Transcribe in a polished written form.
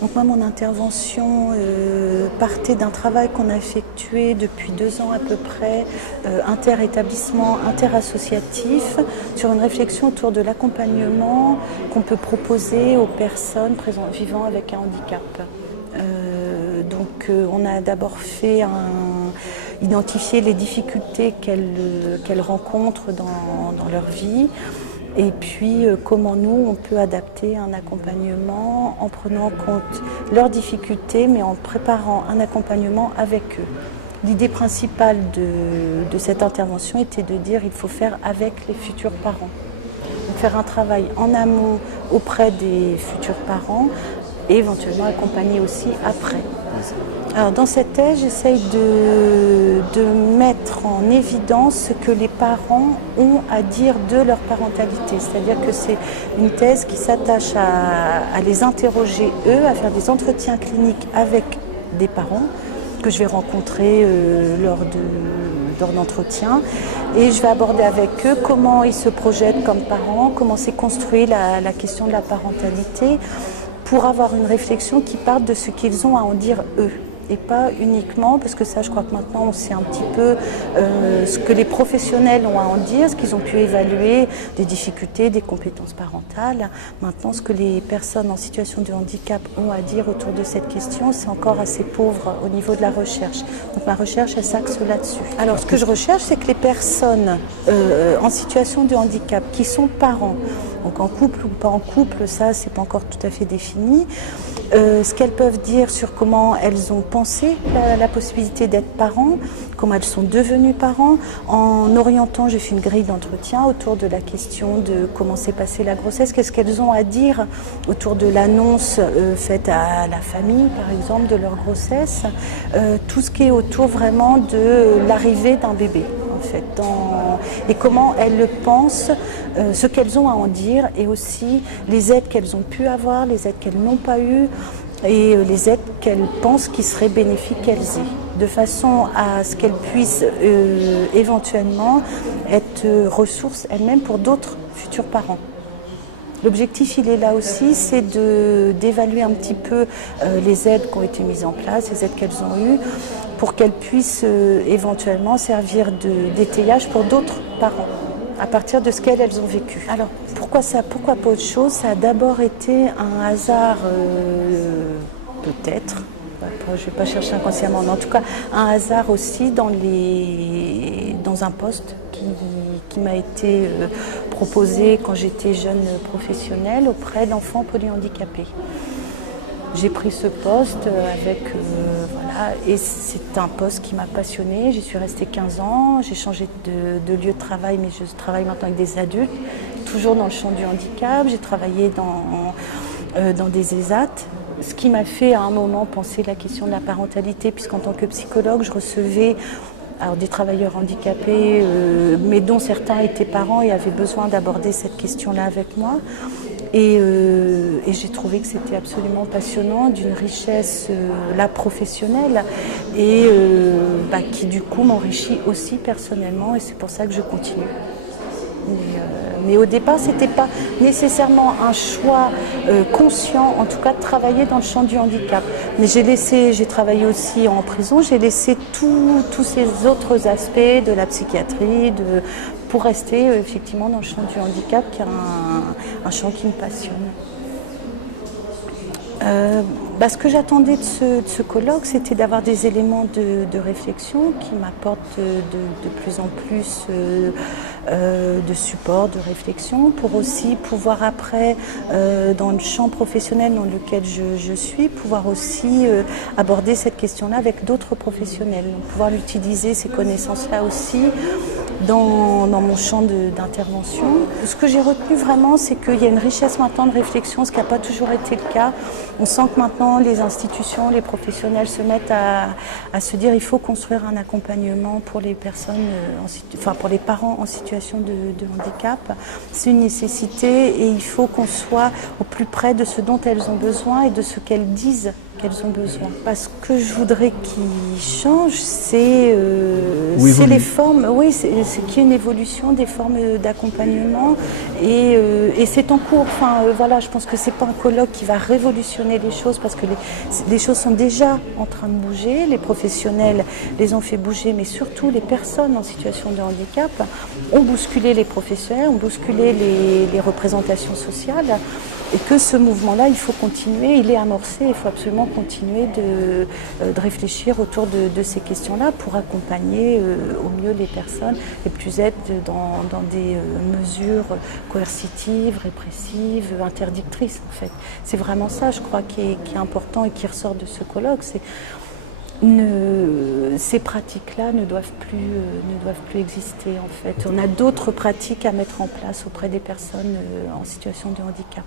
Donc moi, mon intervention partait d'un travail qu'on a effectué depuis 2 ans à peu près, inter-établissement, inter-associatif, sur une réflexion autour de l'accompagnement qu'on peut proposer aux personnes vivant avec un handicap. On a d'abord identifié les difficultés qu'elles rencontrent dans leur vie. Et puis, comment nous, on peut adapter un accompagnement en prenant en compte leurs difficultés, mais en préparant un accompagnement avec eux. L'idée principale de cette intervention était de dire qu'il faut faire avec les futurs parents. Donc, faire un travail en amont auprès des futurs parents et éventuellement accompagner aussi après. Alors dans cette thèse, j'essaye de mettre en évidence ce que les parents ont à dire de leur parentalité. C'est-à-dire que c'est une thèse qui s'attache à les interroger eux, à faire des entretiens cliniques avec des parents que je vais rencontrer lors d'entretiens. Et je vais aborder avec eux comment ils se projettent comme parents, comment s'est construit la question de la parentalité, pour avoir une réflexion qui parte de ce qu'ils ont à en dire eux. Et pas uniquement, parce que ça je crois que maintenant on sait un petit peu ce que les professionnels ont à en dire, ce qu'ils ont pu évaluer, des difficultés, des compétences parentales. Maintenant ce que les personnes en situation de handicap ont à dire autour de cette question, c'est encore assez pauvre au niveau de la recherche. Donc ma recherche elle s'axe là-dessus. Alors ce que je recherche, c'est que les personnes en situation de handicap qui sont parents, donc en couple ou pas en couple, ça c'est pas encore tout à fait défini, ce qu'elles peuvent dire sur comment elles ont pensé la possibilité d'être parents, comment elles sont devenues parents. En orientant, j'ai fait une grille d'entretien autour de la question de comment s'est passée la grossesse, qu'est-ce qu'elles ont à dire autour de l'annonce faite à la famille, par exemple, de leur grossesse, tout ce qui est autour vraiment de l'arrivée d'un bébé. En fait, et comment elles le pensent, ce qu'elles ont à en dire, et aussi les aides qu'elles ont pu avoir, les aides qu'elles n'ont pas eues, et les aides qu'elles pensent qui seraient bénéfiques qu'elles aient, de façon à ce qu'elles puissent éventuellement être ressources elles-mêmes pour d'autres futurs parents. L'objectif, il est là aussi, c'est d'évaluer un petit peu les aides qui ont été mises en place, les aides qu'elles ont eues, pour qu'elles puissent éventuellement servir d'étayage pour d'autres parents, à partir de ce qu'elles ont vécu. Alors, pourquoi pas autre chose? Ça a d'abord été un hasard, peut-être, je ne vais pas chercher inconsciemment, mais en tout cas, un hasard aussi dans un poste qui m'a été proposé quand j'étais jeune professionnelle auprès d'enfants polyhandicapés. J'ai pris ce poste voilà, et c'est un poste qui m'a passionnée. J'y suis restée 15 ans, j'ai changé de lieu de travail, mais je travaille maintenant avec des adultes, toujours dans le champ du handicap. J'ai travaillé dans des ESAT, ce qui m'a fait à un moment penser la question de la parentalité, puisqu'en tant que psychologue, je recevais des travailleurs handicapés, mais dont certains étaient parents et avaient besoin d'aborder cette question-là avec moi. Et j'ai trouvé que c'était absolument passionnant, d'une richesse professionnelle, et qui du coup m'enrichit aussi personnellement, et c'est pour ça que je continue. Mais au départ, ce n'était pas nécessairement un choix conscient, en tout cas de travailler dans le champ du handicap. Mais j'ai travaillé aussi en prison, j'ai laissé tous ces autres aspects de la psychiatrie, pour rester effectivement dans le champ du handicap, qui est un champ qui me passionne. Ce que j'attendais de ce colloque, c'était d'avoir des éléments de réflexion qui m'apportent de plus en plus de support, de réflexion, pour aussi pouvoir après, dans le champ professionnel dans lequel je suis, pouvoir aussi aborder cette question-là avec d'autres professionnels. Donc, pouvoir utiliser ces connaissances-là aussi dans mon champ d'intervention. Ce que j'ai retenu vraiment, c'est qu'il y a une richesse maintenant de réflexion, ce qui n'a pas toujours été le cas. On sent que maintenant les institutions, les professionnels se mettent à se dire qu'il faut construire un accompagnement pour les personnes, pour les parents en situation de handicap. C'est une nécessité et il faut qu'on soit au plus près de ce dont elles ont besoin et de ce qu'elles disent qu'elles ont besoin. Parce que je voudrais qu'il change, c'est les formes, oui, c'est qu'il y ait une évolution des formes d'accompagnement et c'est en cours. Enfin, voilà, je pense que c'est pas un colloque qui va révolutionner les choses parce que les choses sont déjà en train de bouger, les professionnels les ont fait bouger, mais surtout les personnes en situation de handicap ont bousculé les professionnels, ont bousculé les représentations sociales. Et que ce mouvement-là, il faut continuer, il est amorcé, il faut absolument continuer de réfléchir autour de ces questions-là pour accompagner au mieux les personnes et plus être dans des mesures coercitives, répressives, interdictrices en fait. C'est vraiment ça, je crois, qui est important et qui ressort de ce colloque. Ces pratiques-là ne doivent plus exister en fait. On a d'autres pratiques à mettre en place auprès des personnes en situation de handicap.